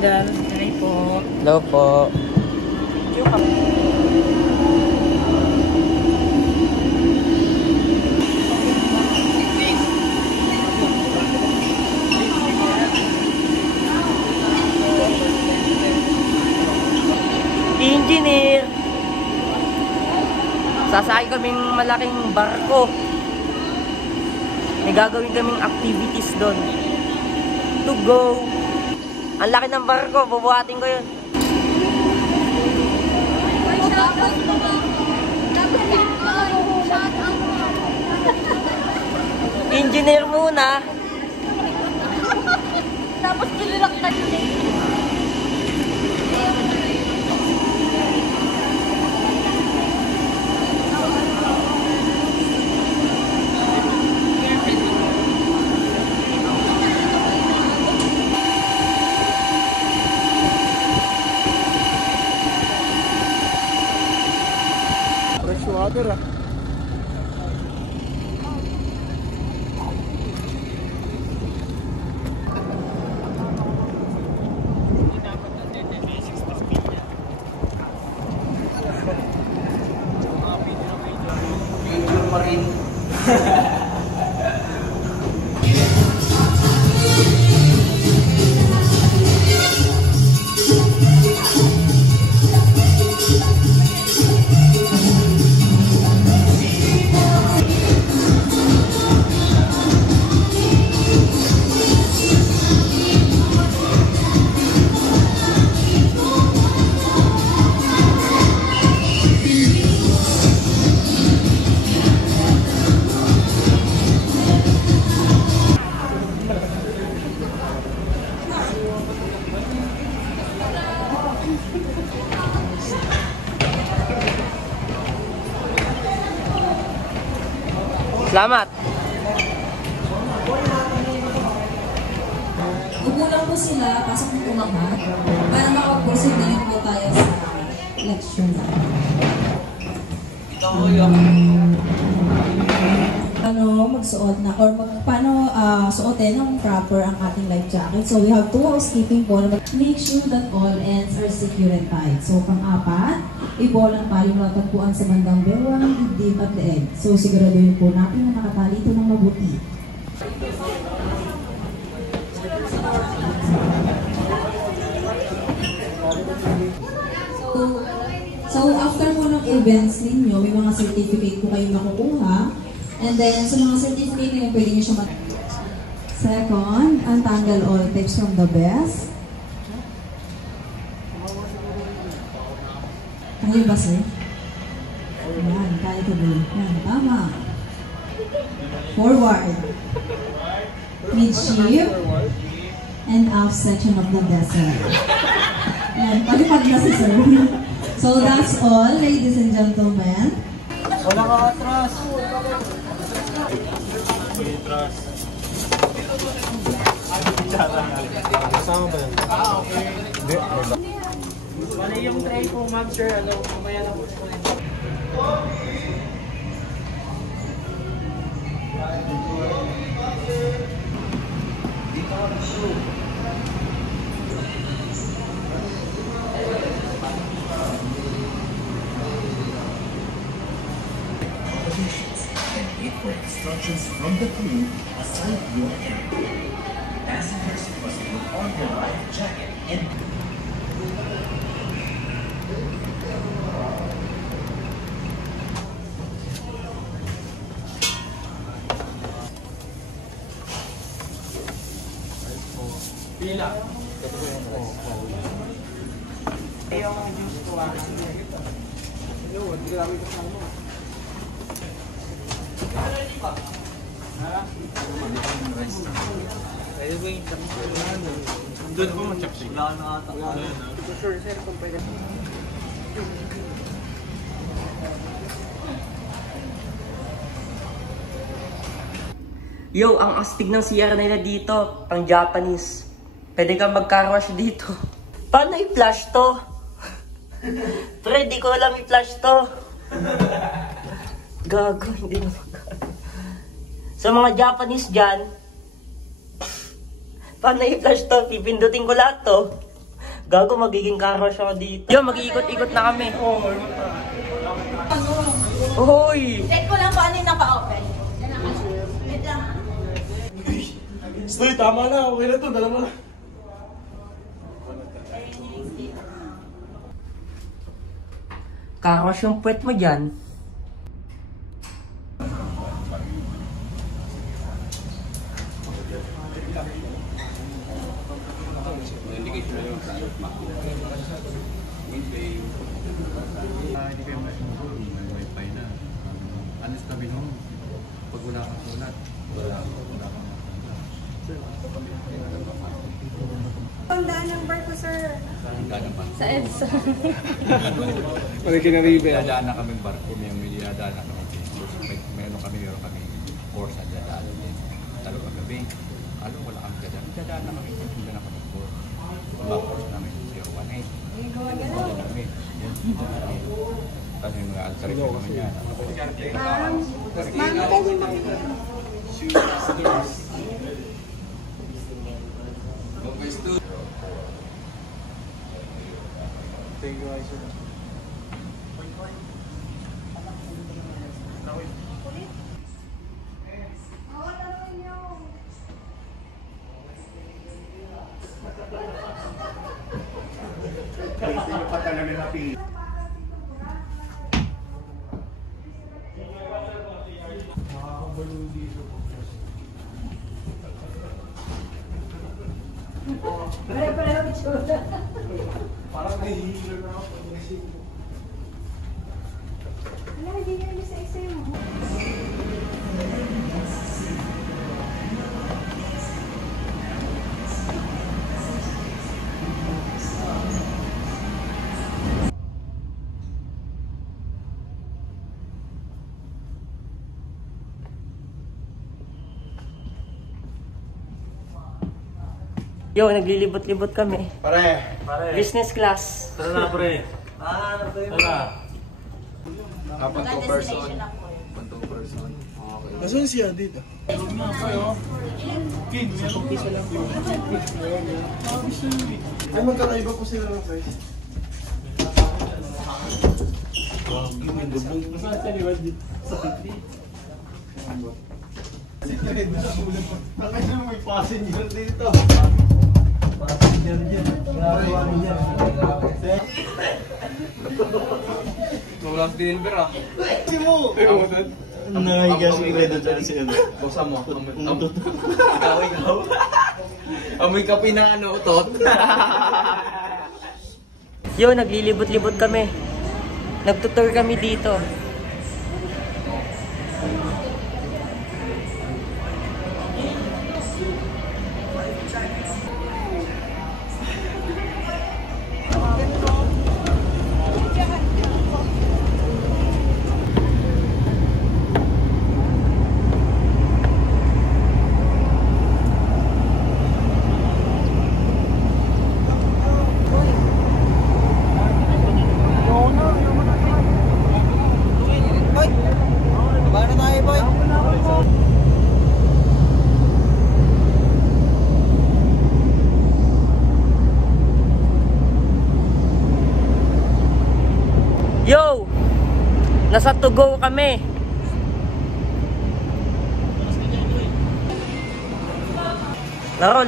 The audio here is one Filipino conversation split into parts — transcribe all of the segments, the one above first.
tanggal. Hi po. Hello po. Engineer! Sasakay kaming malaking barko. May gagawin kaming activities doon. To go! Ang laki ng barko, bubuhatin ko yun. Engineer muna. Tapos tulilak na yun. Water ah. Salamat. Upo lang po sila, pasok mo po mga para makapag-proceed na rin po tayo sa lecture. Paano magsuot na or paano suotin ng proper ang ating life jacket. So we have 2 housekeeping po. Make sure that all ends are secure and tight. So pang-apat, ibolang tali matatagpuan sa bandang bewang, dibdib at leeg. So siguraduhin po natin na nakatali ito ng mabuti. So after po ng events ninyo, may mga certificate po kayong makukuha. And then sa mga certificate na yun, pwede nyo siya Second, untanggal all tapes from the best. Kaya ba, sir? Yan, kaya ko din. Yan, tama. Forward. Mid-sheep. And aft section of the vessel. Yan, palipad na si sir. So that's all, ladies and gentlemen. Wala ka atras. Atras. Kasama ba yun? Okay. Hindi. Wala yung tray po, ma'am, sir. Ano, mamaya lang po. For instructions from the crew aside your hand. Passengers must put on their life jacket and pila. Yung juice ko ah. Hello, hindi kami kasama. Doon po mag-chapstick. Sure, sir, kung pwede. Yo, ang astig ng CR nila dito. Ang Japanese. Pwede kang mag-car wash dito. Paano i-flash to? Pre, di ko alam i-flash to. Gago, hindi na magkano. Sa mga Japanese dyan, paano i-flash to? Pipindutin ko lahat to. Gago, magiging carwash ako dito. Yo, mag-iikot-ikot na kami. Hoy! Check ko lang kung ano yung naka-open. Wait lang. Stoy, tama na. Okay na to. Dala mo na. Carwash yung puwet mo dyan. Hindi kayo masusunod, may wifi na. Alis na binom. Pag wala kang sulat, wala kang Tandaan ng bar ko, sir. Sa EDSA. Dadaan na kami barko, may dadaan na kami. Meron kami course na dadaan. Talo ka gabi. Alo, wala kami dadaan. Dadaan na kami. Hindi na kami course. Wala course namin 018. Dadaan kami. Kasi mga answer ko naman yan. Mami, pwede makikita. Thank you, guys. Parang nahihilo na ako. Wala, hindi nga yung sa isa mo. Yo, naglilibot-libot kami. Pare. Business class. Tara na, pre. Tara. Apat to person. Nasaan siya dito? Kid, meron piso lang. Ay, magkakaiba po sila ng price. Nasaan siya ni Wadi? Sa Pitri. Bakit na may passenger dito? Passenger dyan. Ginagawa niya. Mawala si Denver ah. Hindi mo! Nangahiga si Redo dyan si ano. Buksan mo. Ikaw. Amoy kape na ano, utot. Yo, naglilibot-libot kami. Nagtutour kami dito. Yo! Nasa to go kami. Laro.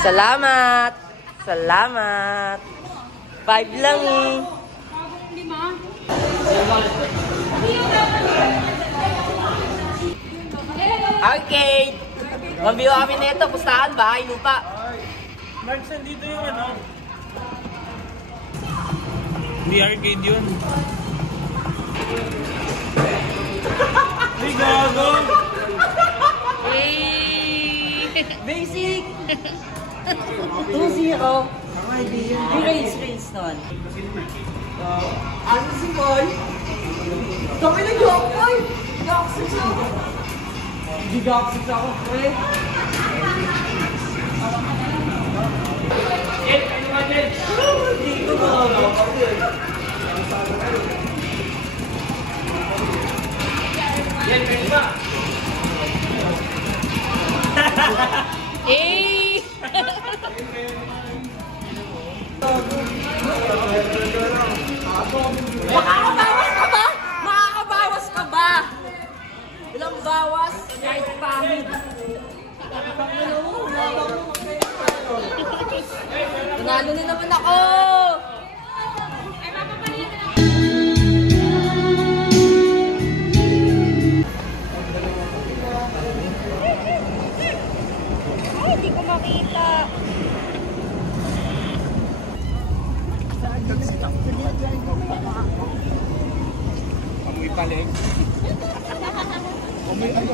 Salamat. 5 lang eh. Arcade. Mambiyo kami nito, pustahan, bahay, lupa. Marks, nandito yung ano? Hindi arcade yun. Hey, gago! Basic! 2-0. Race nun. Ano si Paul? Kami nag-joke, Paul! Gigaksis ako, pre. Dito ba ako? Yan, pwede ba? Makakabawas ka ba? Makakabawas ka ba? Ilang bawas? Kahit pangit. Nanalo na naman ako! Ay, hindi ko makita. Amoy taling. Amoy ano